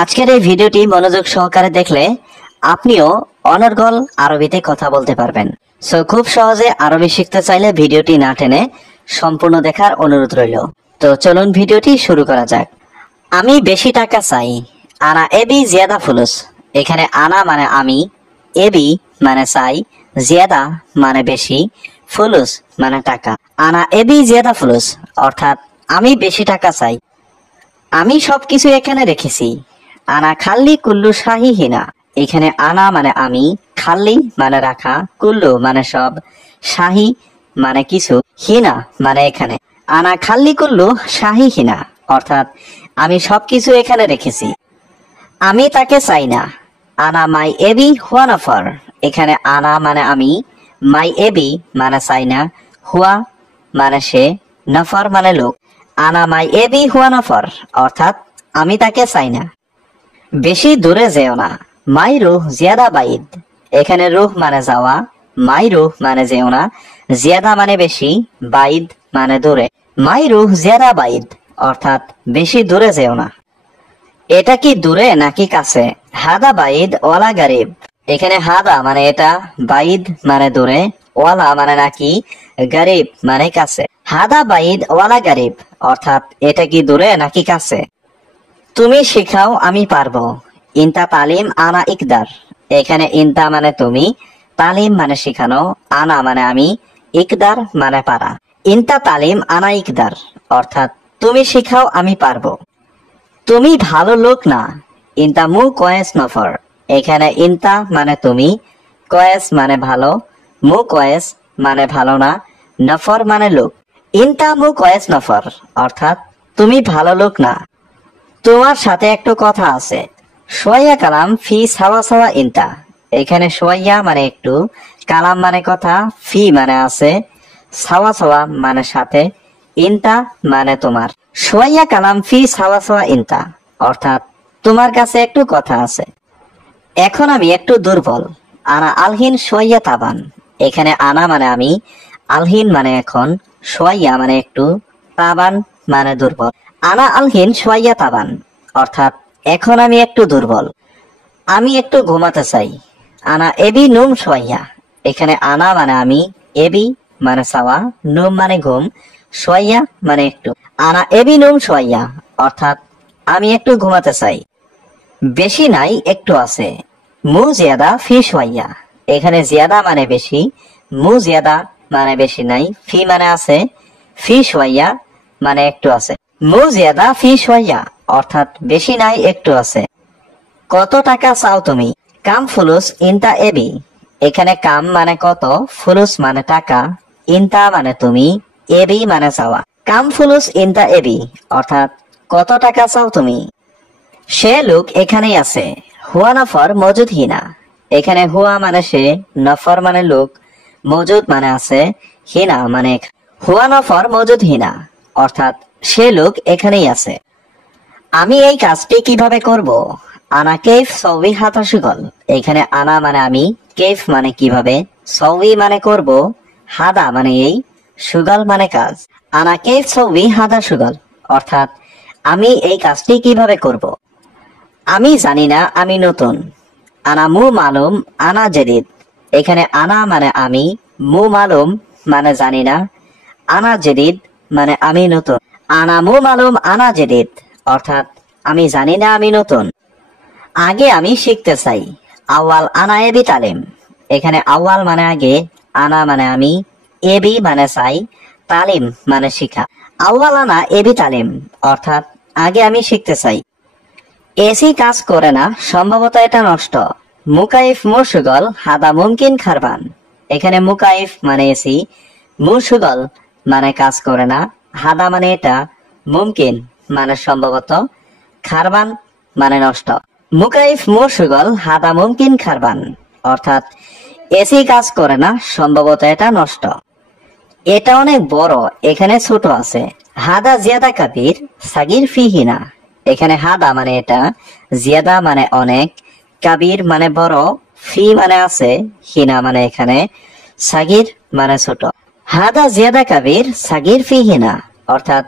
আজকের এই ভিডিওটি মনোযোগ সহকারে দেখলে আপনিও অনর্গল আরবিতে কথা বলতে পারবেন। সো খুব সহজে আরবি শিখতে চাইলে ভিডিওটি না টেনে সম্পূর্ণ দেখার অনুরোধ রইল। তো চলুন ভিডিওটি শুরু করা যাক। আমি বেশি টাকা চাই। আনা এবি জিয়াদা ফুলুস। এখানে আনা মানে আমি, এবি মানে চাই, জিয়াদা মানে বেশি, ফুলুস মানে টাকা। আনা এবি জিয়াদা ফুলুস অর্থাৎ আমি বেশি টাকা চাই। আমি সবকিছু এখানে রেখেছি। আনা খাল্লি কুল্লু শাহি হিনা। এখানে আনা মানে আমি, খাল্লি মানে রাখা, কুল্লু মানে সব, শাহি মানে কিছু, হিনা মানে এখানে। আনা খাল্লি কুল্লু শাহি হিনা অর্থাৎ আমি সবকিছু এখানে রেখেছি। আমি তাকে চাই না। আনা মাই এবি হুয়া নফর। এখানে আনা মানে আমি, মাই এবি মানে চাই না, হুয়া মানে সে, নফর মানে লোক। আনা মাই এবি হুয়া নফর অর্থাৎ আমি তাকে চাই না। বেশি দূরে যেও না। মাই রুহ জিয়াদা বাইদ। এখানে রুহ মানে যাওয়া, মাই রুহ মানে যেও না, জিয়াদা মানে বেশি, বাইদ মানে দূরে। মাই রুহ জিয়াদা বাইদ অর্থাৎ বেশি দূরে যেও না। এটা কি দূরে নাকি কাছে? হাদা বাইদ ওয়ালা গারিব। এখানে হাদা মানে এটা, বাইদ মানে দূরে, ওয়ালা মানে নাকি, গারিব মানে কাছে। হাদা বাইদ ওয়ালা গারিব অর্থাৎ এটা কি দূরে নাকি কাছে। তুমি শিখাও আমি পারবো। ইনতা তালিম আনা ইকদার। এখানে ইনতা মানে তুমি, তালিম মানে শিখানো, আনা মানে আমি, ইকদার মানে পারা। ইনতা তালিম আনা ইকদার অর্থাৎ তুমি শিখাও আমি পারবো। তুমি ভালো লোক না। ইনতা মু কয়েস নফর। এখানে ইনতা মানে তুমি, কয়েস মানে ভালো, মু কয়েস মানে ভালো না, নফর মানে লোক। ইনতা মু কয়েস নফর অর্থাৎ তুমি ভালো লোক না। তোমার সাথে একটু কথা আছে। সোয়া কালাম ফি সাওয়া সাওয়া ইনতা। এখানে সোয়া মানে একটু, কালাম মানে কথা, ফি মানে আছে, সাওয়া সাওয়া মানে সাথে, ইনতা মানে তোমার। সোয়া কালাম ফি সাওয়া সাওয়া ইনতা অর্থাৎ তোমার কাছে একটু কথা আছে। এখন আমি একটু দুর্বল। আনা আলহিন সোয়া তাবান। এখানে আনা মানে আমি, আলহিন মানে এখন, সোয়া মানে একটু, তাবান মানে দুর্বল। আনা আলহিন সোয়া তাবান অর্থাৎ এখন আমি একটু দুর্বল। আমি একটু ঘুমাতে চাই। আনা এবি নুম সোয়া। এখানে আনা মানে আমি, এবি মানে চাওয়া, নুম মানে ঘুম, সোয়া মানে একটু। আনা এবি নুম সোয়া অর্থাৎ আমি একটু ঘুমাতে চাই। বেশি নাই একটু আছে। মু জিয়াদা ফি সোয়া। এখানে জিয়াদা মানে বেশি, মু জিয়াদা মানে বেশি নাই, ফি মানে আছে, ফি সোয়া মানে একটু আছে। মু জিয়াদা ফি সোয়া অর্থাৎ বেশি নাই একটু আছে। কত টাকা চাও তুমি? কাম ফুলুস ইনতা এবি। এখানে কাম মানে কত, ফুলুস মানে টাকা, ইনতা মানে তুমি, এবি মানে চাওয়া। কাম ফুলুস ইনতা এবি অর্থাৎ কত টাকা চাও তুমি? সে লোক এখানেই আছে। হুয়া নফর মজুদ হিনা। এখানে হুয়া মানে সে, নফর মানে লোক, মজুদ মানে আছে, হিনা মানে হুয়া নফর মজুদ হিনা অর্থাৎ সে লোক এখানেই আছে। আমি এই কাজটি কিভাবে করব? আনা কেফ সৌবি হাতা সুগল। এখানে আনা মানে আমি, কেফ মানে কিভাবে, সৌবি মানে করব, হাদা মানে এই, সুগল মানে কাজ। আনা কেফ সৌবি হাদা সুগল অর্থাৎ আমি এই কাজটি কিভাবে করব। আমি জানি না, আমি নতুন। আনা মু মালুম আনা জেদিদ। এখানে আনা মানে আমি, মু মালুম মানে জানি না, আনা জেদিদ মানে আমি নতুন। আনা মু মালুম আনা জেদিদ অর্থাৎ আমি জানি না, আমি নতুন। আগে আমি শিখতে চাই। আওয়াল আনা এবি তালিম। এখানে আওয়াল মানে আগে, আনা মানে আমি, এবি মানে চাই, তালিম মানে শিখা। আওয়াল আনা এবি তালিম অর্থাৎ আগে আমি শিখতে চাই। এসি কাজ করে না, সম্ভবত এটা নষ্ট। মুকাইফ মুরসুগল হাদা মুমকিন খারবান। এখানে মুকাইফ মানে এসি, মুরসুগল মানে কাজ করে না, হাদা মানে এটা, মুমকিন মানে সম্ভবত, খারবান মানে নষ্ট। মুকাইফ মুরসুগল হাদা মুমকিন খারবান অর্থাৎ এসি কাজ করে না, সম্ভবত এটা নষ্ট। এটা অনেক বড়, এখানে ছোট আছে। হাদা জিয়াদা কাবির সাগির ফি হিনা। এখানে হাদা মানে এটা, জিয়াদা মানে অনেক, কাবির মানে বড়, ফি মানে আছে, হিনা মানে এখানে, সাগির মানে ছোট। হাদা জিয়াদা কাবির সাগির ফি হিনা অর্থাৎ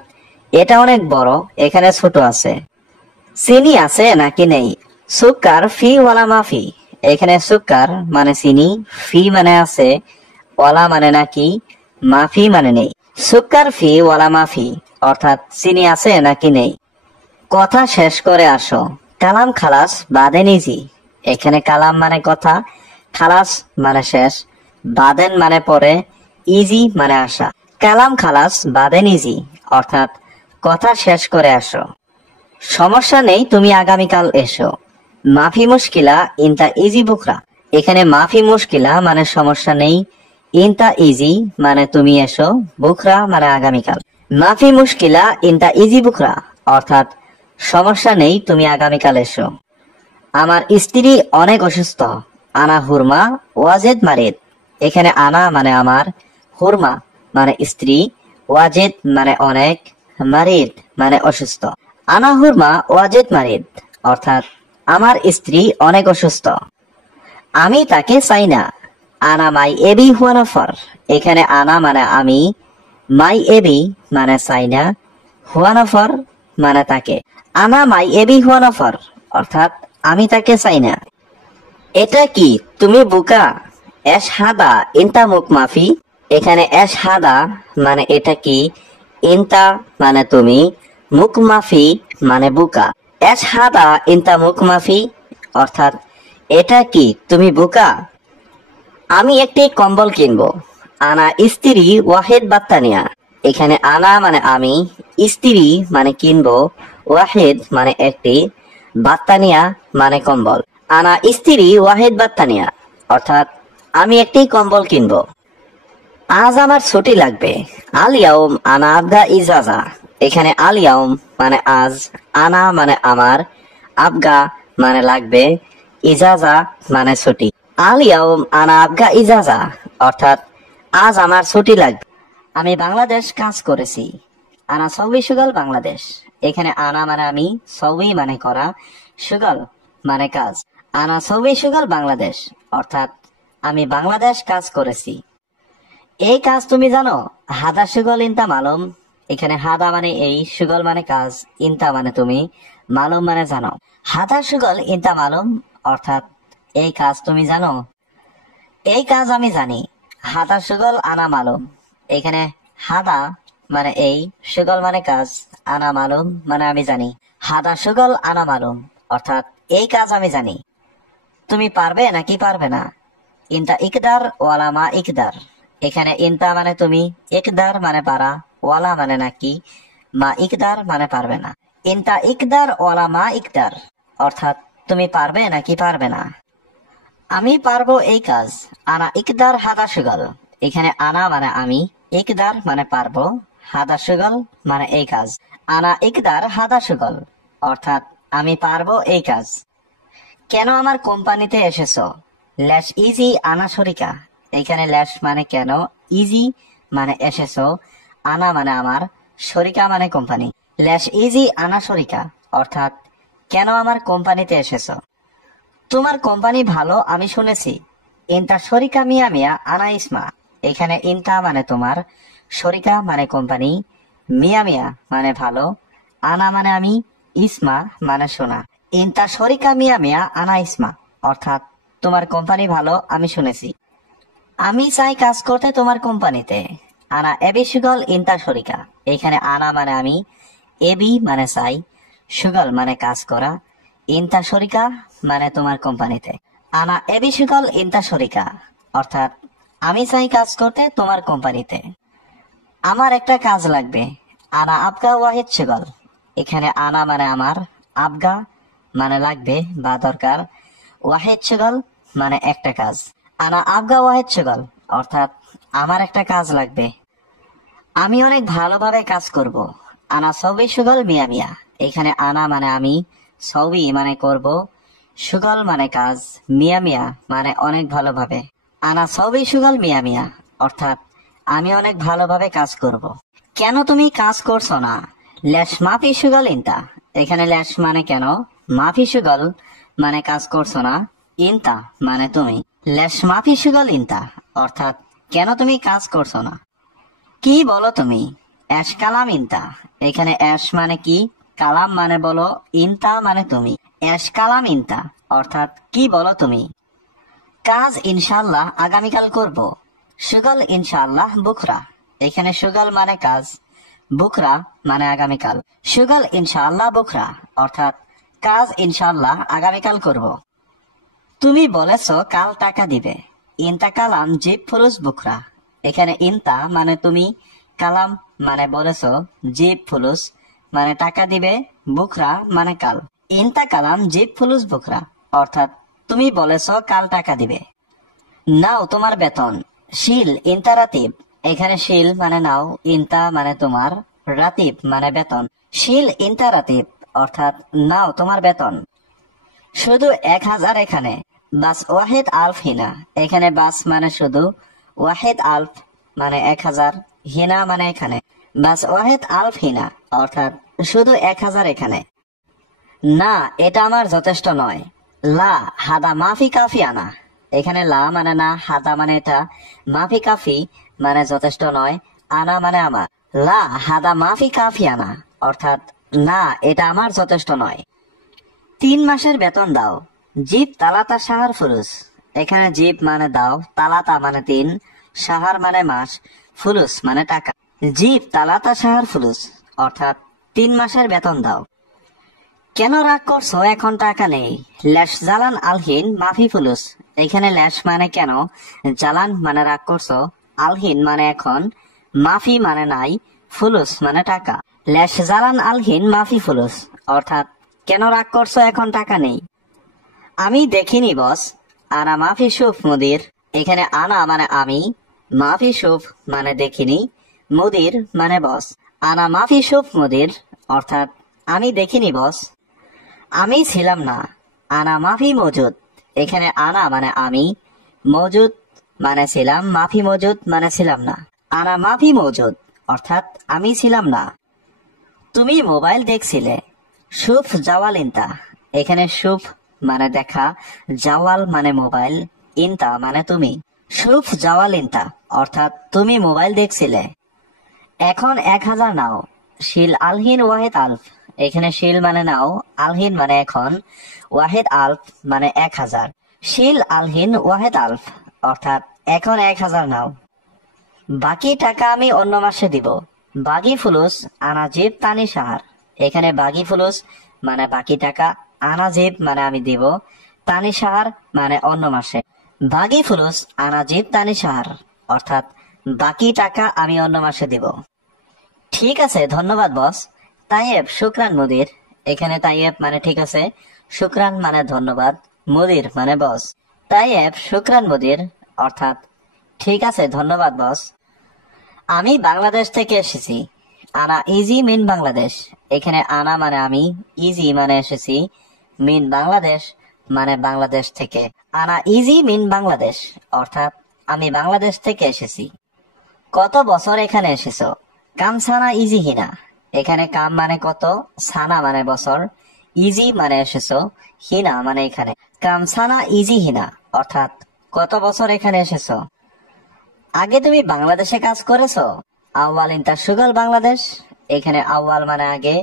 এটা অনেক বড়, এখানে ছোট আছে। চিনি আছে নাকি নেই? সুকার ফি ওয়ালা মাফি। এখানে সুকার মানে চিনি, ফি মানে আছে, ওয়ালা মানে নাকি, মাফি মানে নেই। সুকার ফি ওয়ালা মাফি অর্থাৎ চিনি আছে নাকি নেই। কথা শেষ করে আসো। কালাম খালাস বাদেন ইজি। এখানে কালাম মানে কথা, খালাস মানে শেষ, বাদেন মানে পরে, ইজি মানে আসা। কালাম খালাস বাদেন ইজি অর্থাৎ কথা শেষ করে আসো। সমস্যা নেই, তুমি আগামীকাল এসো। মাফি মুশকিলা ইনতা ইজি বুকরা। এখানে মাফি মুশকিলা মানে সমস্যা নেই, ইনতা ইজি মানে তুমি এসো, বুকরা মানে আগামীকাল। মাফি মুশকিলা ইনতা ইজি বুকরা অর্থাৎ সমস্যা নেই, তুমি আগামীকাল এসো। আমার স্ত্রী অনেক অসুস্থ। আনা হুরমা ওয়াজেদ মারিদ। এখানে আনা মানে আমার, হুরমা মানে স্ত্রী, ওয়াজেদ মানে অনেক, মারিদ মানে অসুস্থ। আনা হুরমা ওয়াজেদ মারিদ অর্থাৎ আমার স্ত্রী অনেক অসুস্থ। আমি তাকে চাই না। আনা মাই এবি হুয়ানফর। এখানে আনা মানে আমি, মাই এবি মানে চাই না, হুয়ানফর মানে তাকে। আনা মাই এবি হুয়ানফর অর্থাৎ আমি তাকে চাই না। এটা কি তুমি বোকা? এস হাদা ইনতা মুখ মাফি। এখানে এস হাদা মানে এটা কি, ইনতা মানে তুমি, মুখ মাফি মানে বোকা। এস হাদা ইনতা মুখ মাফি অর্থাৎ এটা কি তুমি বোকা? আমি একটি কম্বল কিনবো। আনা স্ত্রী ওয়াহেদ বাত্তানিয়া। এখানে আনা মানে আমি, স্ত্রী মানে কিনবো, ওয়াহেদ মানে একটি, বাত্তানিয়া মানে কম্বল। আনা স্ত্রী ওয়াহেদ বাত্তানিয়া অর্থাৎ আমি একটি কম্বল কিনবো। আজ আমার ছুটি লাগবে। আল ইয়াউম আনা আবগা ইজাজা। এখানে আল ইয়াউম মানে আজ, আনা মানে আমার, আবগা মানে লাগবে, ইজাজা মানে ছুটি। আল ইয়াউম আনা আবগা ইজাজা অর্থাৎ আজ আমার ছুটি লাগবে। আমি বাংলাদেশ কাজ করেছি। আনা সৌবি সুগল বাংলাদেশ। এখানে আনা মানে আমি, সৌবি মানে করা, সুগল মানে কাজ। আনা সৌবি সুগল বাংলাদেশ অর্থাৎ আমি বাংলাদেশ কাজ করেছি। এই কাজ তুমি জানো? হাদা সুগল ইনতা মালুম। এখানে হাদা মানে এই, সুগল মানে কাজ, ইনতা মানে তুমি, মালুম মানে জানো। হাদা সুগল ইনতা মালুম অর্থাৎ এই কাজ তুমি জানো? এই কাজ আমি জানি। হাদা সুগল আনা মালুম। এখানে হাদা মানে এই, সুগল মানে কাজ, আনা মালুম মানে আমি জানি। হাদা সুগল আনা মালুম অর্থাৎ এই কাজ আমি জানি। তুমি পারবে নাকি পারবে না? ইনতা ইকদার ওয়ালা মা ইকদার। এখানে ইনতা মানে তুমি, ইকদার মানে পারা, ওয়ালা মানে নাকি, মা ইকদার মানে পারবে না। ইনতা ইকদার ওয়ালা মা ইকদার অর্থাৎ তুমি পারবে নাকি পারবে না। আমি পারবো এই কাজ। আনা ইকদার হাদা সুগল। এখানে আনা মানে আমি, ইকদার মানে পারবো, হাদা সুগল মানে এই কাজ। আনা ইকদার হাদা সুগল অর্থাৎ আমি পারবো এই কাজ। কেন আমার কোম্পানিতে এসেছো? ল্যাশ ইজি আনা শরিকা। এখানে ল্যাশ মানে কেন, ইজি মানে এসেছো, আনা মানে আমার, শরিকা মানে কোম্পানি। ল্যাশ ইজি আনা শরিকা অর্থাৎ কেন আমার কোম্পানিতে এসেছো? তোমার কোম্পানি ভালো আমি শুনেছি। ইনতা শরিকা মিয়া মিয়া আনা ইসমা। এখানে ইনতা মানে তোমার, শরিকা মানে কোম্পানি, মিয়া মিয়া মানে ভালো, আনা মানে আমি, ইসমা মানে শোনা। ইনতা শরিকা মিয়া মিয়া আনা ইসমা অর্থাৎ তোমার কোম্পানি ভালো আমি শুনেছি। আমি চাই কাজ করতে তোমার কোম্পানিতে। আনা এবি সুগল ইনতা শরিকা। এখানে আনা মানে আমি, এবি মানে চাই, সুগল মানে কাজ করা, ইনতা শরিকা মানে তোমার কোম্পানিতে। আনা এবি সুগল ইনতা শরিকা অর্থাৎ আমি চাই কাজ করতে তোমার কোম্পানিতে। আমার একটা কাজ লাগবে। আনা আবগা ওয়াহিদ সুগল। এখানে আনা মানে আমার, আবগা মানে লাগবে বা দরকার, ওয়াহিদ সুগল মানে একটা কাজ। আনা আবগা ওয়াহিদ সুগল অর্থাৎ আমার একটা কাজ লাগবে। আমি অনেক ভালোভাবে কাজ করব। আনা সৌবি সুগল মিয়া মিয়া। এখানে আনা মানে আমি, সৌবি মানে করব, সুগল মানে কাজ, মিয়া মিয়া মানে অনেক ভালোভাবে। আনা সৌবি সুগল মিয়া মিয়া অর্থাৎ আমি অনেক ভালোভাবে কাজ করব। কেন তুমি কাজ করছো না? ল্যাশ মাফি সুগল ইনতা। এখানে ল্যাশ মানে কেন, মাফি সুগল মানে কাজ করছো না, ইনতা মানে তুমি। ল্যাশ মাফি সুগল ইনতা অর্থাৎ কেন তুমি কাজ করছো না? কি বলো তুমি? অ্যাশ কালাম ইনতা। এখানে অ্যাশ মানে কি, কালাম মানে বলো, ইনতা মানে তুমি। এশ কালাম ইনতা অর্থাৎ কি বলো তুমি। কাজ ইনশাআল্লাহ আগামীকাল করব। সুগল ইনশাআল্লাহ বুকরা, এখানে সুগল মানে কাজ, বুকরা মানে আগামীকাল। সুগল ইনশাআল্লাহ বুকরা অর্থাৎ কাজ ইনশাআল্লাহ আগামীকাল করব। তুমি বলেছো কাল টাকা দিবে। ইনতা কালাম জিব ফুলুস বুকরা, এখানে ইনতা মানে তুমি, কালাম মানে বলেছো, জিব ফুলুস মানে টাকা দিবে, বুকরা মানে কাল। ইনতা কালাম জিব ফুলুস বুকরা অর্থাৎ তুমি বলেছো কাল টাকা দিবে। নাও তোমার বেতন। শিল ইনতা রাতিব, এখানে শিল মানে নাও, ইনতা মানে তোমার, রাতিব মানে বেতন। শিল ইনতা রাতিব অর্থাৎ নাও তোমার বেতন। শুধু 1000 এখানে। বাস ওয়াহিদ আলফ হিনা, এখানে বাস মানে শুধু, ওয়াহিদ আলফ মানে 1000, হিনা মানে এখানে। বাস ওয়াহিদ আলফ হিনা অর্থাৎ শুধু 1000 এখানে। না, এটা আমার যথেষ্ট নয়। লা হাদা মাফি কাফি আনা, এখানে লা মানে না, হাদা মানে এটা, মাফি কাফি মানে যথেষ্ট নয়, আনা মানে আমার। লা হাদা মাফি কাফি আনা অর্থাৎ না, এটা আমার যথেষ্ট নয়। 3 মাসের বেতন দাও। জিপ তালাতা সাহার ফুলুস, এখানে জিপ মানে দাও, তালাতা মানে 3, সাহার মানে মাস, ফুলুস মানে টাকা। জিপ তালাতা সাহার ফুলুস অর্থাৎ 3 মাসের বেতন দাও। কেন রাগ করছো, এখন টাকা নেই। ল্যাশ জালান আলহিন মাফি ফুলুস, এখানে ল্যাশ মানে কেন, জালান মানে রাগ করছো, আলহিন মানে এখন, মাফি মানে নাই, ফুলুস মানে টাকা। ল্যাশ জালান আলহিন মাফি ফুলুস অর্থাৎ কেন রাগ করছো, এখন টাকা নেই। আমি দেখিনি বস। আনা মাফি সুফ মুদির, এখানে আনা মানে আমি, মাফি সুফ মানে দেখিনি, মুদির মানে বস। আনা মাফি সুফ মুদির অর্থাৎ আমি দেখিনি বস। আমি ছিলাম না। আনা মাফি মজুদ, এখানে আনা মানে আমি, মজুদ মানে ছিলাম, মাফি মজুদ মানে ছিলাম না। আনা মাফি মজুদ অর্থাৎ আমি ছিলাম না। তুমি মোবাইল দেখছিলে। সুফ জাওয়াল ইনতা, এখানে সুফ মানে দেখা, জাওয়াল মানে মোবাইল, ইনতা মানে তুমি। সুফ জাওয়াল ইনতা অর্থাৎ তুমি মোবাইল দেখছিলে। এখন 1000 নাও। শিল আলহিন ওয়াহিদ আলফ, এখানে শিল মানে নাও, আলহিন মানে এখন, ওয়াহিদ আলফ মানে 1000। শিল আলহিন ওয়াহিদ আলফ অর্থাৎ এখন 1000 নাও। বাকি টাকা আমি অন্য মাসে দিব। বাগি ফুলুস আনা জিব তানি সাহার, এখানে বাগি ফুলুস মানে বাকি টাকা, আনা জিব মানে আমি দিব, তানি সাহার মানে অন্য মাসে। বাগি ফুলুস আনা জিব তানি সাহার অর্থাৎ বাকি টাকা আমি অন্য মাসে দিব। ঠিক আছে, ধন্যবাদ বস। তাইয়েব শুক্রান মুদির, এখানে তাইয়েব মানে ঠিক আছে, শুক্রান মানে ধন্যবাদ, মুদির মানে বস। তাইয়েব শুক্রান মুদির অর্থাৎ ঠিক আছে, ধন্যবাদ বস। আমি বাংলাদেশ থেকে এসেছি। আনা ইজি মিন বাংলাদেশ, এখানে আনা মানে আমি, ইজি মানে এসেছি, মিন বাংলাদেশ মানে বাংলাদেশ থেকে। আনা ইজি মিন বাংলাদেশ অর্থাৎ আমি বাংলাদেশ থেকে এসেছি। কত বছর এখানে এসেছো। কাম সানা ইজি হিনা, এখানে কাম মানে কত, সানা মানে বছর, ইজি মানে এসেছো, হিনা মানে এখানে। কাম সানা ইজি হিনা অর্থাৎ কত বছর এখানে এসেছো। আগে তুমি বাংলাদেশে কাজ করেছো। আউয়াল ইনতা সুগল বাংলাদেশ, এখানে আউয়াল মানে আগে,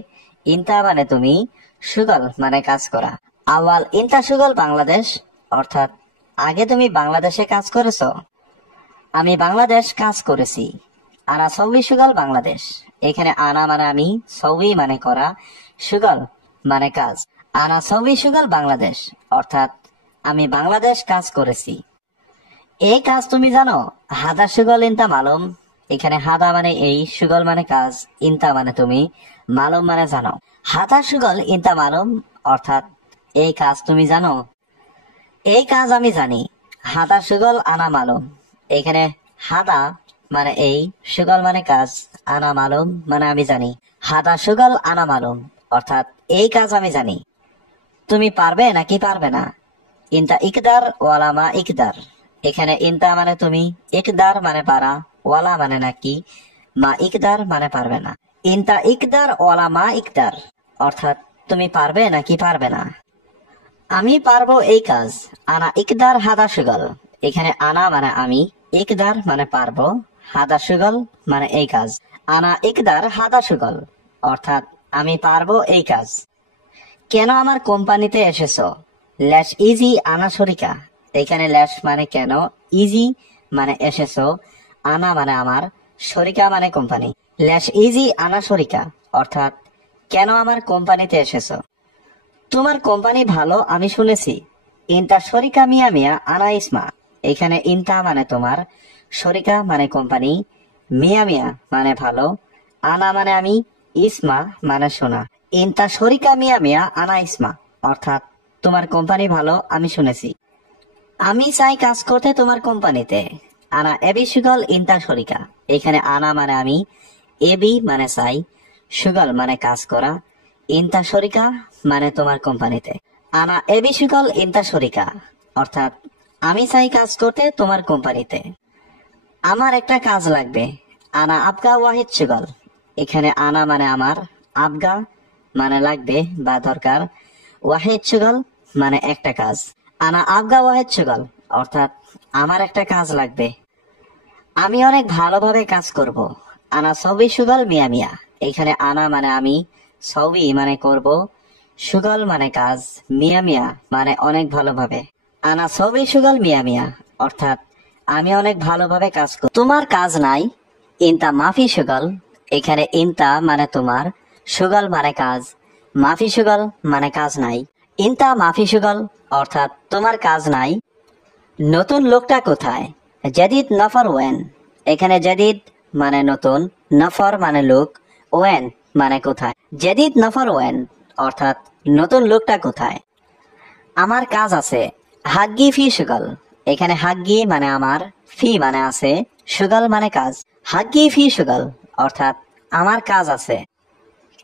ইনতা মানে তুমি, সুগল মানে কাজ করা। আউয়াল ইনতা সুগল বাংলাদেশ অর্থাৎ আগে তুমি বাংলাদেশে কাজ করেছো। আমি বাংলাদেশ কাজ করেছি। আনা সৌই সুগল বাংলাদেশ, এখানে আনা মানে আমি, সৌই মানে করা, সুগল মানে কাজ। আনা সৌই সুগল বাংলাদেশ অর্থাৎ আমি বাংলাদেশ কাজ করেছি। এই কাজ তুমি জানো। হাদা সুগল ইনতা মালুম, এখানে হাদা মানে এই, সুগল মানে কাজ, ইনতা মানে তুমি, মালুম মানে জানো। হাদা সুগল ইনতা মালুম অর্থাৎ এই কাজ তুমি জানো। এই কাজ আমি জানি। হাদা সুগল আনা মালুম, এখানে হাদা মানে এই, সুগল মানে কাজ, আনা মালুম মানে আমি জানি। হাদা সুগল আনা মালুম অর্থাৎ এই কাজ আমি জানি। তুমি পারবে নাকি পারবে না। ইনতা ইকদার ওয়ালা মা ইকদার, এখানে ইনতা মানে তুমি, ইকদার মানে পারা, ওয়ালা মানে নাকি, মা ইকদার মানে পারবে না। ইনতা ইকদার ওয়ালা মা ইকদার অর্থাৎ তুমি পারবে নাকি পারবে না। আমি পারবো এই কাজ। আনা ইকদার হাদা সুগল, এখানে আনা মানে আমি, ইকদার মানে পারবো, হাদা সুগল মানে এই কাজ। আনা ইকদার হাদা সুগল অর্থাৎ আমি পারবো এই কাজ। কেন আমার কোম্পানিতে এসেছো? ল্যাশ ইজি আনা শরিকা। এখানে ল্যাশ মানে কেন, ইজি মানে এসেছো, আনা মানে আমার, শরিকা মানে কোম্পানি। ল্যাশ ইজি আনা শরিকা অর্থাৎ কেন আমার কোম্পানিতে এসেছো? তোমার কোম্পানি ভালো আমি শুনেছি। ইনতা শরিকা মিয়া মিয়া আনা ইসমা। এখানে ইনতা মানে তোমার, শরিকা মানে কোম্পানি, মিয়া মিয়া মানে ভালো, আনা মানে আমি, ইসমা মানে শোনা। ইনতা শরিকা মিয়া মিয়া আনা ইসমা অর্থাৎ তোমার কোম্পানি ভালো আমি শুনেছি। আমি চাই কাজ করতে তোমার কোম্পানিতে। আনা এবি সুগল ইনতা শরিকা। এখানে আনা মানে আমি, এবি মানে চাই, সুগল মানে কাজ করা, ইনতা শরিকা মানে তোমার কোম্পানিতে। আনা এবি সুগল ইনতা শরিকা অর্থাৎ আমি চাই কাজ করতে তোমার কোম্পানিতে। আমার একটা কাজ লাগবে। আনা আবগা ওয়াহিদ সুগল। এখানে আনা মানে আমার, আবগা মানে লাগবে বা দরকার, ওয়াহিদ সুগল মানে একটা কাজ। আনা আবগা ওয়াহিদ সুগল অর্থাৎ আমার একটা কাজ লাগবে। আমি অনেক ভালোভাবে কাজ করব। আনা সবই সুগল মিয়া মিয়া। এখানে আনা মানে আমি, সবই মানে করব, সুগল মানে কাজ, মিয়া মিয়া মানে অনেক ভালোভাবে। আনা সবই সুগল মিয়া মিয়া অর্থাৎ আমি অনেক ভালোভাবে কাজ করব। তোমার কাজ নাই? ইনতা মাফি সুগল। এখানে ইনতা মানে তোমার, সুগল মানে কাজ, মাফি সুগল মানে কাজ নাই। ইনতা মাফি সুগল অর্থাৎ তোমার কাজ নাই। নতুন লোকটা কোথায়? জাদিদ নফর ওয়েন। এখানে জাদিদ মানে নতুন, নফর মানে লোক, ওয়েন মানে কোথায়। জাদিদ নফর ওয়েন অর্থাৎ নতুন লোকটা কোথায়? আমার কাজ আছে। হাগ্গি ফি সুগল। এখানে হাগ্গি মানে আমার, ফি মানে আছে, সুগল মানে কাজ। হাগ্গি ফি সুগল অর্থাৎ আমার কাজ আছে।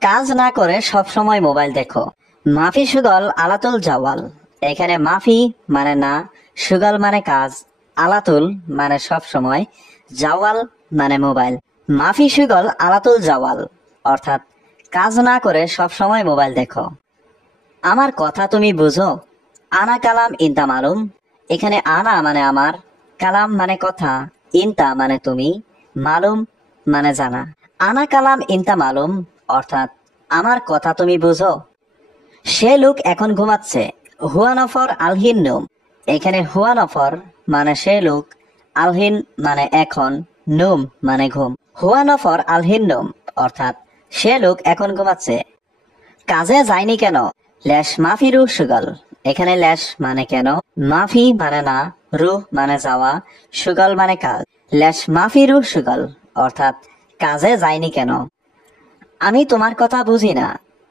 কাজ না করে সব সময় মোবাইল দেখো। মাফি সুগল আলাতুল জাওয়াল। এখানে মাফি মানে না, সুগল মানে কাজ, আলাতুল মানে সব সময়, জাওয়াল মানে মোবাইল। মাফি সুগল আলাতুল জাওয়াল অর্থাৎ কাজ না করে সব সময় মোবাইল দেখো। আমার কথা তুমি বুঝো? আনা কালাম ইনতা মালুম। এখানে আনা মানে আমার, কালাম মানে কথা, ইনতা মানে তুমি, মালুম মানে জানা। আনা কালাম ইনতা মালুম অর্থাৎ আমার কথা তুমি বুঝো। সে লোক এখন ঘুমাচ্ছে। হুয়া নফর আলহিন নুম। এখানে হুয়া নফর মানে সে লোক, আলহিন মানে এখন, নুম মানে ঘুম। হুয়া নফর আলহিন নুম অর্থাৎ সে লোক এখন ঘুমাচ্ছে। কাজে যায়নি কেন? ল্যাশ মাফি রুহ সুগল। এখানে ল্যাশ মানে কেন, মাফি মানে না, রুহ মানে যাওয়া, সুগল মানে কাজ। ল্যাশ মাফি রুহ সুগল অর্থাৎ কাজে যায়নি কেন? আমি তোমার কথা বুঝি না।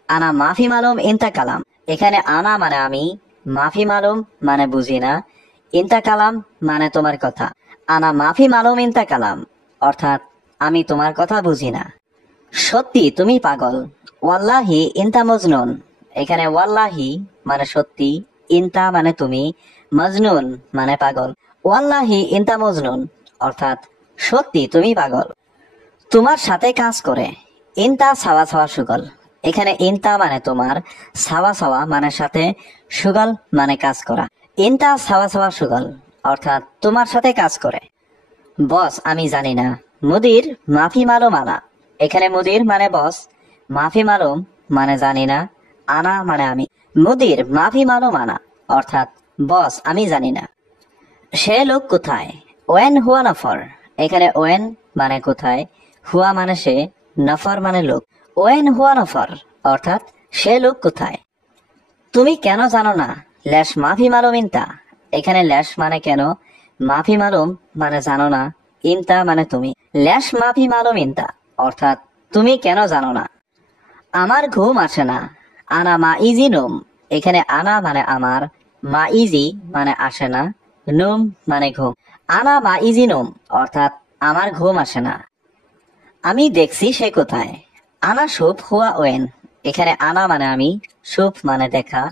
আনা মাফি মালুম ইনতা কালাম। এখানে আনা মানে আমি, মাফি মালুম মানে বুঝি না, ইনতা কালাম মানে তোমার কথা। আনা মাফি মালুম ইনতা কালাম অর্থাৎ আমি তোমার কথা বুঝি না। সত্যি তুমি পাগল। ওয়াল্লাহি ইনতা মজনুন। এখানে ওয়াল্লাহি মানে সত্যি, ইনতা মানে তুমি, মজনুন মানে পাগল। ওয়াল্লাহি ইনতা মজনুন অর্থাৎ সত্যি তুমি পাগল। তোমার সাথে কাজ করে। ইনতা সাওয়া সাওয়া সুগল। এখানে ইনতা মানে তোমার, সাওয়া সাওয়া মানে সাথে, সুগল মানে কাজ করা। ইনতা সাওয়া সাওয়া সুগল অর্থাৎ তোমার সাথে কাজ করে। বস আমি জানি না। মুদির মাফি মালুম আনা। এখানে মুদির মানে বস, মাফি মালুম মানে জানি না, আনা মানে আমি। মুদির মাফি মালুম আনা অর্থাৎ বস আমি জানি না। সে লোক কোথায়? ওয়েন হুয়া নফর। এখানে ওয়েন মানে কোথায়, হুয়া মানে সে, নফর মানে লোক। ওয়েন হুয়া নফর অর্থাৎ সে লোক কোথায়? তুমি কেন জানো না? ল্যাশ মাফি মালুম ইনতা। এখানে ল্যাশ মানে কেন, মাফি মালুম মানে জানো না, ইনতা মানে তুমি। ল্যাশ মাফি মালুম ইনতা অর্থাৎ তুমি কেন জানো না? আমার ঘুম আসে না। আনা মা ইজি নুম। এখানে আনা মানে আমার, মা ইজি মানে আসে না, নুম মানে ঘুম। আনা মা ইজি নুম অর্থাৎ আমার ঘুম আসে না। আমি দেখছি সে কোথায়। আনা শুভ হুয়া ওয়েন। এখানে আনা মানে আমি, শুভ মানে দেখা,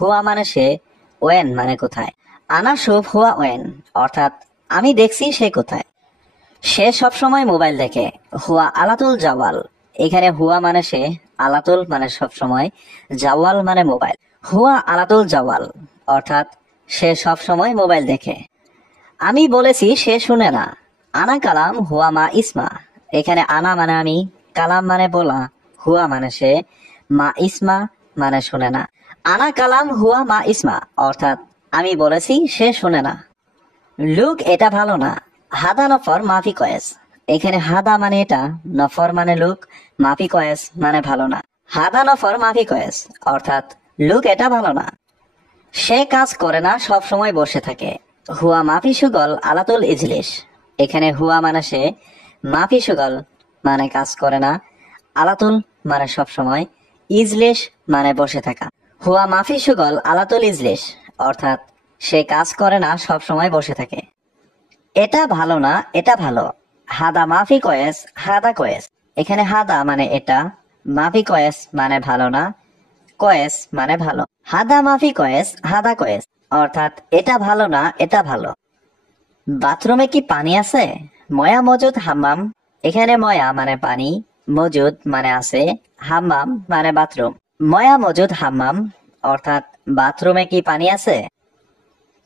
হুয়া মানে সে, ওয়েন মানে কোথায়। আনা শুভ হুয়া ওয়েন অর্থাৎ আমি দেখছি সে কোথায়। সে সবসময় মোবাইল দেখে। হুয়া আলাতুল জাওয়াল। এখানে হুয়া মানে সে, আলাতুল মানে সবসময়, জাওয়াল মানে মোবাইল। হুয়া আলাতুল জাওয়াল অর্থাৎ সে সবসময় মোবাইল দেখে। আমি বলেছি সে শুনে না। আনা কালাম হুয়া মা ইসমা। এখানে আনা মানে আমি, কালাম মানে বলা, হুয়া মানে সে, মা ইসমা মানে শুনে না। আনা কালাম হুয়া মা ইসমা অর্থাৎ আমি বলেছি সে শুনে না। লুক এটা ভালো না, হাদা নফর মাফি কয়েস। এখানে হাদা মানে এটা, নফর মানে লুক, মাফি কয়েস মানে ভালো না। হাদা নফর মাফি কয়েস অর্থাৎ লুক এটা ভালো না, সে কাজ করে না, সব সময় বসে থাকে। হুয়া মাফি সুগল আলাতুল ইজলিস। এখানে হুয়া মানে সে, মাফি সুগল মানে কাজ করে না, আলাতুল মানে সব সময়, ইজলিস মানে বসে থাকা। হুয়া মাফি সুগল আলাতুল ইজলিস অর্থাৎ সে কাজ করে না, সব সময় বসে থাকে। এটা ভালো না, এটা ভালো। হাদা মাফি কয়েস হাদা কয়েস। এখানে হাদা মানে এটা, মাফি কয়েস মানে ভালো না, কয়েস মানে ভালো। হাদা মাফি কয়েস হাদা কয়েস অর্থাৎ এটা ভালো না, এটা ভালো। বাথরুমে কি পানি আছে? ময়া মজুদ হাম্মাম। এখানে ময়া মানে পানি, মজুদ মানে আছে, হাম্মাম মানে বাথরুম। ময়া মজুদ হাম্মাম অর্থাৎ বাথরুমে কি পানি আছে?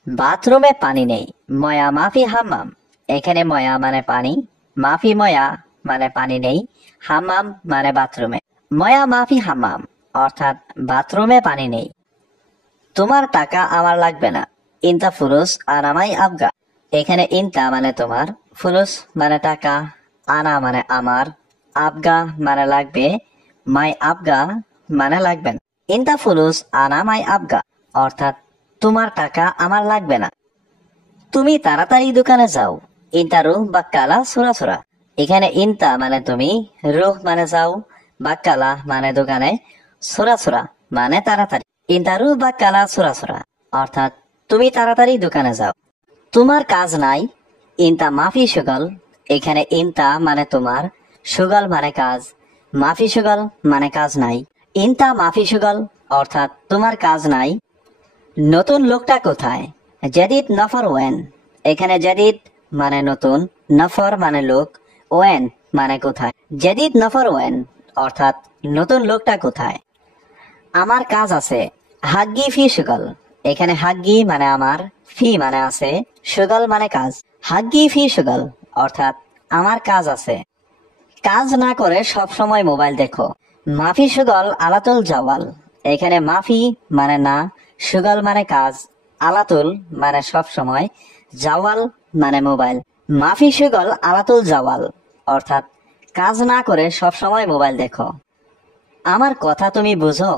বাথরুমে পানি নেই। ময়া মাফি হাম্মাম। এখানে ময়া মানে পানি, মাফি ময়া মানে পানি নেই, হাম্মাম মানে বাথরুমে। ময়া মাফি হাম্মাম অর্থাৎ বাথরুমে পানি নেই। তোমার টাকা আমার লাগবে না। ইনতা ফুলুস আনামাই আবগা। এখানে ইনতা মানে তোমার, ফুলুস মানে টাকা, আনা মানে আমার, আবগা মানে লাগবে, মাই আবগা মানে লাগবে না। ইনতা ফুলুস আনা মাই আবগা অর্থাৎ তোমার টাকা আমার লাগবে না। তুমি তাড়াতাড়ি দোকানে যাও। ইনতা রুহ বাক্কালা সুরা সুরা। এখানে ইনতা মানে তুমি, রুহ মানে যাও, বাক্কালা মানে দোকানে, সুরা সুরা মানে তাড়াতাড়ি। ইনতা রুহ বাক্কালা সুরা সুরা অর্থাৎ তুমি তাড়াতাড়ি দোকানে যাও। তোমার কাজ নাই। ইনতা মাফি সুগল। এখানে ইনতা মানে তোমার, সুগল মানে কাজ, মাফি সুগল মানে কাজ নাই। ইনতা মাফি সুগল অর্থাৎ তোমার কাজ নাই। নতুন লোকটা কোথায়? জাদিদ নফর ওয়েন। এখানে জাদিদ মানে নতুন, নফর মানে লোক, ওয়েন মানে কোথায়। জাদিদ নফর ওয়েন অর্থাৎ নতুন লোকটা কোথায়? আমার কাজ আছে। হাগ্গি ফি সুগল। এখানে হাগ্গি মানে আমার, ফি মানে আছে, সুগল মানে কাজ। হাগ্গি ফি সুগল অর্থাৎ আমার কাজ আছে। কাজ না করে সব সময় মোবাইল দেখো। মাফি সুগল আলাতুল জাওয়াল। এখানে মাফি মানে না, সুগল মানে কাজ, আলাতুল মানে সব সময়, জাওয়াল মানে মোবাইল। মাফি সুগল আলাতুল জাওয়াল অর্থাৎ কাজ না করে সব সময় মোবাইল দেখো। আমার কথা তুমি বুঝো?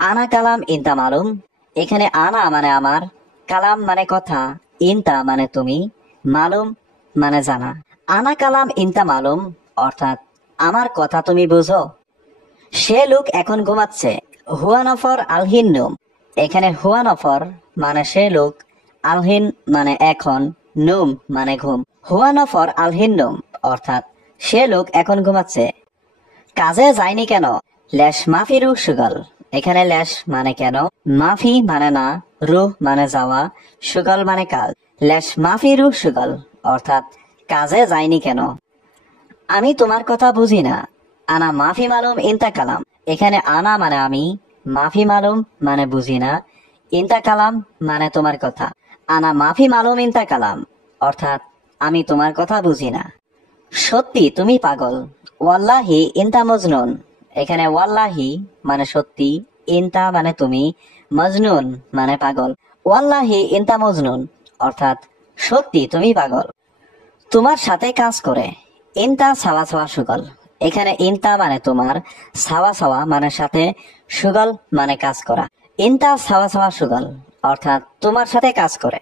আনা কালাম ইনতা মালুম। এখানে আনা মানে আমার, কালাম মানে কথা, ইনতা মানে তুমি, মালুম মানে জানা। আনা কালাম ইনতা মালুম অর্থাৎ আমার কথা তুমি বুঝো। সে লোক এখন ঘুমাচ্ছে। হুয়া নফর আলহিন নুম। এখানে হুয়া নফর মানে সে লোক, আলহিন মানে এখন, নুম মানে ঘুম। হুয়া নফর আলহিন নুম অর্থাৎ সে লোক এখন ঘুমাচ্ছে। কাজে যায়নি কেন? লেশ মাফি রুহ সুগল। এখানে লেশ মানে কেন, মাফি মানে না, রুহ মানে যাওয়া, সুগল মানে কাজ। লেশ মাফি রুহ সুগল অর্থাৎ কাজে যায়নি কেন? আমি তোমার কথা বুঝি না। আনা মাফি মালুম ইনতা কালাম। এখানে আনা মানে আমি, মাফি মালুম মানে বুঝি না, ইনতা কালাম মানে তোমার কথা। আনা মাফি মালুম ইনতা কালাম অর্থাৎ আমি তোমার কথা বুঝি না। সত্যি তুমি পাগল। ওয়াল্লাহি ইনতা মজনুন। এখানে ওয়াল্লাহি মানে সত্যি, ইনতা মানে তুমি, মজনুন মানে পাগল। ওয়াল্লাহি ইনতা মজনুন অর্থাৎ সত্যি তুমি পাগল। তোমার সাথে কাজ করে। ইনতা সাওয়া সাওয়া সুগল। এখানে ইনতা মানে তোমার, সাওয়া সাওয়া মানে সাথে, সুগল মানে কাজ করা। ইনতা সাওয়া সাওয়া সুগল অর্থাৎ তোমার সাথে কাজ করে।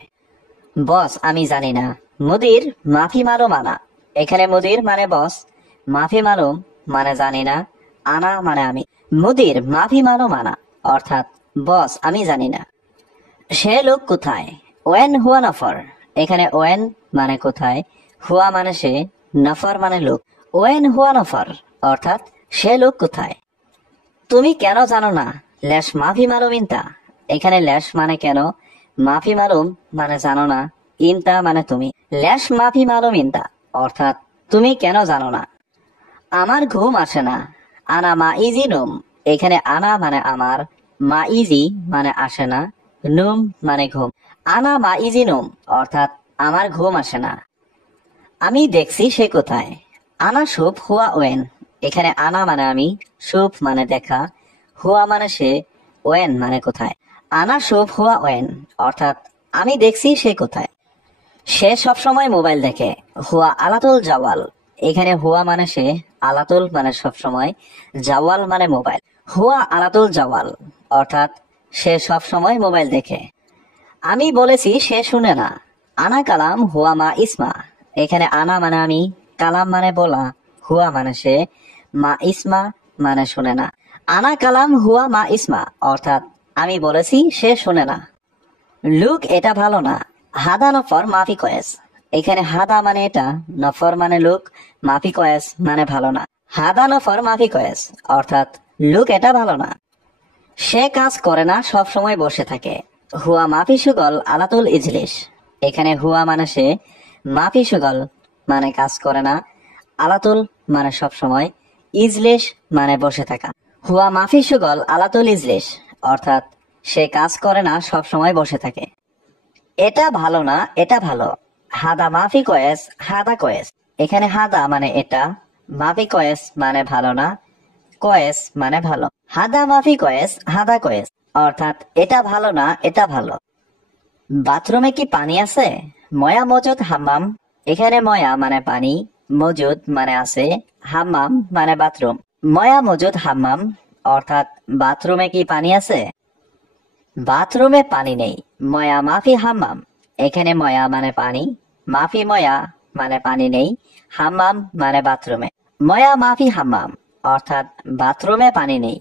বস আমি জানি না। মুদির মাফি মালুম আনা। এখানে মুদির মানে বস, মাফি মালুম মানে জানি না, আনা মানে আমি। মুদির মাফি মালুম আনা অর্থাৎ বস আমি জানি না। সে লোক কোথায়? ওয়েন হুয়া নফর। এখানে ওয়েন মানে কোথায়, হুয়া মানে সে, নফর মানে লোক। ওয়েন হুয়া নফর অর্থাৎ সে লোক কোথায়? তুমি কেন জানো না? লেশ মাফি মালুম ইনতা। এখানে লেশ মানে কেন, মাফি মালুম মানে জানো না, ইনতা মানে তুমি। লেশ মাফি মালুম ইনতা অর্থাৎ তুমি কেন জানো না? আমার ঘুম আসে না। আনা মা ইজি নুম। এখানে আনা মানে আমার, মা ইজি মানে আসে না, নুম মানে ঘুম। আনা মা ইজি নুম অর্থাৎ আমার ঘুম আসে না। আমি দেখছি সে কোথায়। আনা শুভ হুয়া ওয়েন। এখানে আনা মানে আমি, শুভ মানে দেখা, হুয়া মানে সে, ওয়েন মানে কোথায়। আনা শুভ হুয়া ওয়েন অর্থাৎ আমি দেখছি সে কোথায়। সে সবসময় মোবাইল দেখে, হুয়া আলাতুল জাওয়াল। এখানে হুয়া মানে সে, আলাতুল মানে সবসময়, জাওয়াল মানে মোবাইল। হুয়া আলাতুল জাওয়াল অর্থাৎ সে সবসময় মোবাইল দেখে। আমি বলেছি সে শুনে না। আনা কালাম হুয়া মা ইসমা। এখানে আনা মানে আমি, কালাম মানে বলা, হুয়া মানে সে, মা ইসমা মানে শুনে না। আনা কালাম হুয়া মা ইসমা অর্থাৎ আমি বলেছি সে শুনে না। লুক এটা ভালো না। হাদা নফর মাফি কয়েস। এখানে হাদা মানে এটা, নফর মানে লুক, মাফি কয়েস মানে ভালো না। হাদা নফর মাফি কয়েস অর্থাৎ লুক এটা ভালো না। সে কাজ করে না, সব সময় বসে থাকে। হুয়া মাফি সুগল আলাতুল ইজলিস। এখানে হুয়া মানে সে, মাফি সুগল মানে কাজ করে না, আলাতুল মানে সব সময়, ইজলিস মানে বসে থাকা। হুয়া মাফি সুগল আলাতুল ইজলিস অর্থাৎ সে কাজ করে না, সব সময় বসে থাকে। এটা ভালো না, এটা ভালো। হাদা মাফি কয়েস হাদা কয়েস। এখানে হাদা মানে এটা, মাফি কয়েস মানে ভালো না, কয়েস মানে ভালো। হাদা মাফি কয়েস হাদা কয়েস অর্থাৎ এটা ভালো না, এটা ভালো। বাথরুমে কি পানি আছে? ময়া মজুদ হাম্মাম। এখানে ময়া মানে পানি, মজুদ মানে আছে, হাম্মাম মানে বাথরুম। ময়া মজুদ হাম্মাম অর্থাৎ বাথরুমে কি পানি আছে? বাথরুমে পানি নেই। ময়া মাফি হাম্মাম। এখানে ময়া মানে পানি, মাফি ময়া মানে পানি নেই, হাম্মাম মানে বাথরুমে। ময়া মাফি হাম্মাম অর্থাৎ বাথরুমে পানি নেই।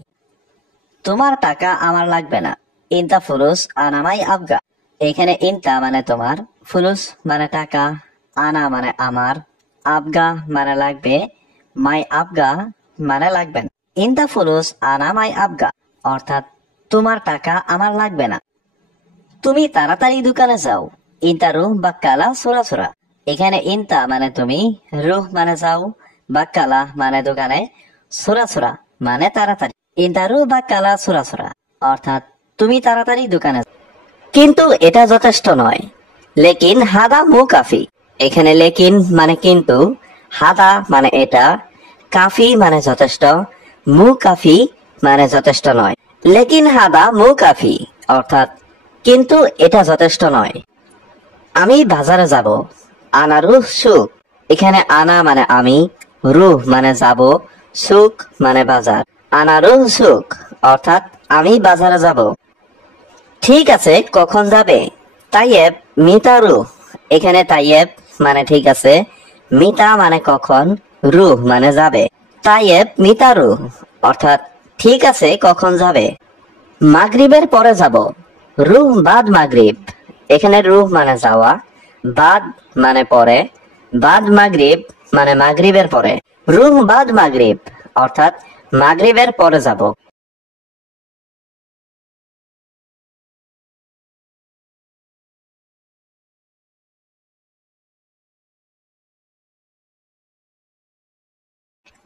তোমার টাকা আমার লাগবে না। ইনতা ফুলুস আনামাই আবগা। এখানে ইনতা মানে তোমার, ফুলুস মানে টাকা, আনা মানে আমার, আবগা মানে লাগবে, মাই আবগা মানে লাগবে না। ইনতা ফুলুস আনামাই আবগা অর্থাৎ তোমার টাকা আমার লাগবে না। তুমি তাড়াতাড়ি দোকানে যাও। ইনতা রুহ বাক্কালা সুরা সুরা। এখানে ইনতা মানে তুমি, রুহ মানে যাও, বাক্কালা মানে দোকানে, সুরা সুরা মানে তাড়াতাড়ি। ইনতা রুহ বাক্কালা সুরা সুরা অর্থাৎ তুমি তাড়াতাড়ি দোকানে যাও। কিন্তু এটা যথেষ্ট নয়। লেকিন হাদা মু কাফি। এখানে লেকিন মানে কিন্তু, হাদা মানে এটা, কাফি মানে যথেষ্ট, মু কাফি মানে যথেষ্ট নয়। লেকিন হাদা মু কাফি অর্থাৎ কিন্তু এটা যথেষ্ট নয়। আমি বাজারে যাব। আনা রুহ সুক। এখানে আনা মানে আমি, রুহ মানে যাব, সুক মানে বাজার। আনা রুহ সুক অর্থাৎ আমি বাজারে যাব। ঠিক আছে, কখন যাবে? তাইয়েব মিতা রুহ। এখানে তাইয়েব মানে ঠিক আছে, মিতা মানে কখন, রুহ মানে যাবে। তাইয়েব মিতা রুহ অর্থাৎ ঠিক আছে, কখন যাবে? মাগরিবের পরে যাব। রুহ বাদ মাগরিব। এখানে রুহ মানে যাওয়া, বাদ মানে পরে, বাদ মাগরিব মানে মাগরিবের পরে। রুহ বাদ মাগরিব অর্থাৎ মাগরিবের পরে যাব।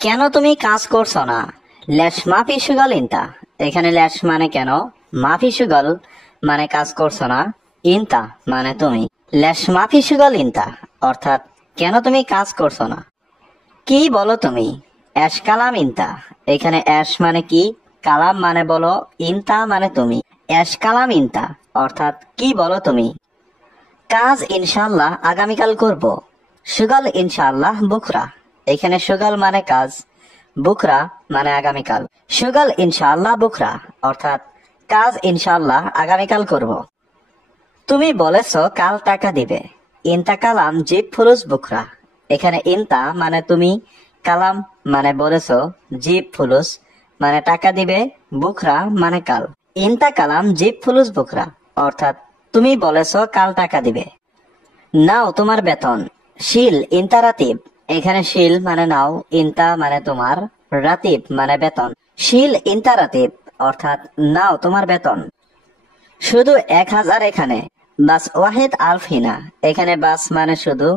কেন তুমি কাজ করছো না? লেশ মাফি সুগল ইনতা। এখানে লেশ মানে কেন, মাফি সুগল মানে কাজ করছো না, ইনতা মানে তুমি। লেশ মাফি সুগল ইনতা অর্থাৎ কেন তুমি কাজ করছো না? কি বলো তুমি? এশ কালাম ইনতা। এখানে এশ মানে কি, কালাম মানে বলো, ইনতা মানে তুমি। এশ কালাম ইনতা অর্থাৎ কি বলো তুমি? কাজ ইনশাল্লাহ আগামীকাল করব। সুগল ইনশাল্লাহ বুকরা। এখানে সুগল মানে কাজ, বুকরা মানে আগামীকাল। সুগল ইনশাল্লাহ বুকরা অর্থাৎ কাজ ইনশাল্লাহ আগামীকাল করব। তুমি বলেছো কাল টাকা দিবে। ইনতা কালাম জিব ফুলুস বুকরা। এখানে ইনতা মানে তুমি, কালাম মানে বলেছো, জিব ফুলুস মানে টাকা দিবে, বুকরা মানে কাল। ইনতা কালাম জিব ফুলুস বুকরা অর্থাৎ তুমি বলেছো কাল টাকা দিবে। নাও তোমার বেতন। শিল ইনতা রাতিব। এখানে শিল মানে নাও, ইনতা মানে তোমার, রাতিব মানে বেতন। শিল ইনতা রাতিব অর্থাৎ নাও তোমার বেতন। শুধু 1000 এখানে। বাস ওয়াহিদ আলফ হিনা। এখানে বাস মানে শুধু,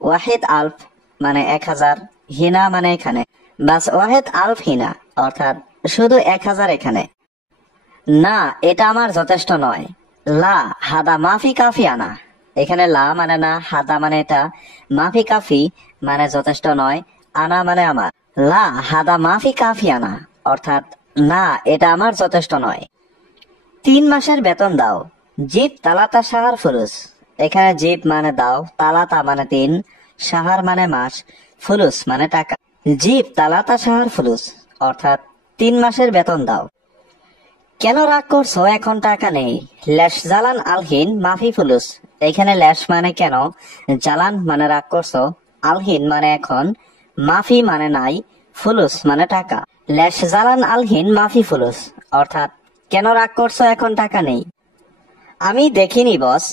ওয়াহিদ আলফ মানে 1000, হিনা মানে এখানে। বাস ওয়াহিদ আলফ হিনা অর্থাৎ শুধু 1000 এখানে। না, এটা আমার যথেষ্ট নয়। লা হাদা মাফি কাফি আনা। এখানে লা মানে না, হাদা মানে এটা, মাফি কাফি মানে যথেষ্ট নয়, আনা মানে আমার। লা হাদা মাফি কাফি আনা অর্থাৎ না, এটা আমার যথেষ্ট নয়। 3 মাসের বেতন দাও। জিপ তালাতা সাহার ফুলুস। এখানে জিপ মানে দাও, তালাতা মানে 3, সাহার মানে মাস, ফুলুস মানে টাকা। জিপ তালাতা সাহার ফুলুস অর্থাৎ 3 মাসের বেতন দাও। কেন রাগ করছো, এখন টাকা নেই? লেশ জালান আলহিন মাফি ফুলুস। এখানে লেশ মানে কেন, জালান মানে রাগ করছো, আলহিন মানে এখন, মাফি মানে নাই, ফুলুস মানে টাকা। লেশ জালান আলহিন মাফি ফুলুস অর্থাৎ কেন রাগ করছো, এখন টাকা নেই। আমি দেখিনি বস।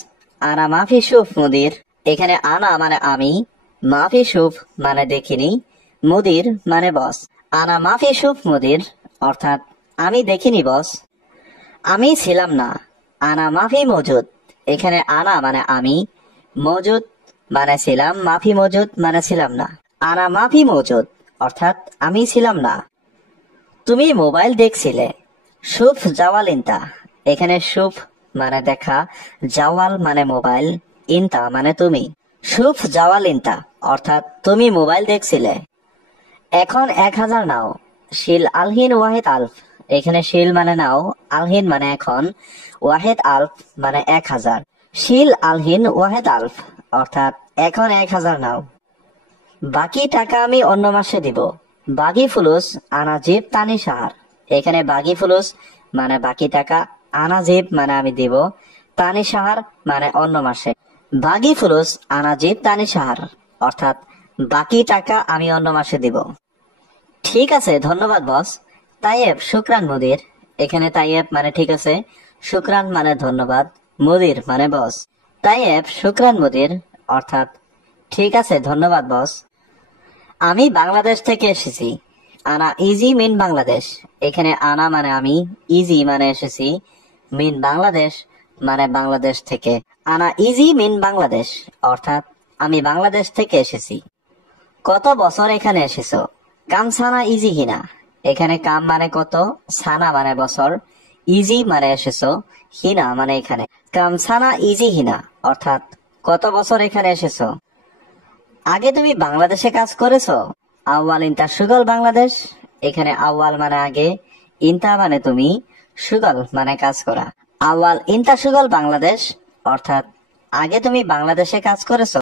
আনা মাফি সুফ মুদির। এখানে আনা মানে আমি, মাফি সুফ মানে দেখিনি, মুদির মানে বস। আনা মাফি সুফ মুদির অর্থাৎ আমি দেখিনি বস। আমি ছিলাম না। আনা মাফি মজুদ। এখানে আনা মানে আমি, মজুদ মানে ছিলাম, মাফি মজুদ মানে ছিলাম না। আনা মাফি মজুদ অর্থাৎ আমি ছিলাম না। তুমি মোবাইল দেখছিলে। সুফ জাওয়াল ইনতা। এখানে সুফ মানে দেখা, জাওয়াল মানে মোবাইল, ইনতা মানে তুমি। সুফ জাওয়াল ইনতা অর্থাৎ তুমি মোবাইল দেখছিলে। এখন 1000 নাও। শিল আলহিন ওয়াহেদ আলফ। এখানে শিল মানে নাও, আলহিন মানে এখন, ওয়াহেদ আলফ মানে 1000। শিল আলহিন ওয়াহেদ আলফ অর্থাৎ এখন 1000 নাও। বাকি টাকা আমি অন্য মাসে দিব। বাকি ফুলুস আনা জিব তানি সাহার। এখানে বাকি ফুলুস মানে বাকি টাকা, আনা জিব মানে আমি দিব, তানি সাহার মানে অন্য মাসে। বাকি ফুলুস আনা জিব তানি সাহার অর্থাৎ বাকি টাকা আমি অন্য মাসে দিব। ঠিক আছে, ধন্যবাদ বস। তাইয়েব শুক্রান মুদির। এখানে তাইয়েব মানে ঠিক আছে, শুক্রান মানে ধন্যবাদ, মুদির মানে বস। তাইয়েব শুক্রান মুদির অর্থাৎ ঠিক আছে, ধন্যবাদ বস। আমি বাংলাদেশ থেকে এসেছি। আনা ইজি মিন বাংলাদেশ। এখানে আনা মানে আমি, ইজি মানে এসেছি, মিন বাংলাদেশ মানে বাংলাদেশ থেকে। আনা ইজি মিন বাংলাদেশ অর্থাৎ আমি বাংলাদেশ থেকে এসেছি। কত বছর এখানে এসেছো? কাম সানা ইজি হিনা। এখানে কাম মানে কত, সানা মানে বছর, ইজি মানে এসেছো, হিনা মানে এখানে। কাম সানা ইজি হিনা অর্থাৎ কত বছর এখানে এসেছো। আগে তুমি বাংলাদেশে কাজ করেছো? আউয়াল ইনতা সুগল বাংলাদেশ। এখানে আউয়াল মানে আগে, ইনতা মানে তুমি, সুগল মানে কাজ করা। আউয়াল ইনতা সুগল বাংলাদেশ অর্থাৎ আগে তুমি বাংলাদেশে কাজ করেছো।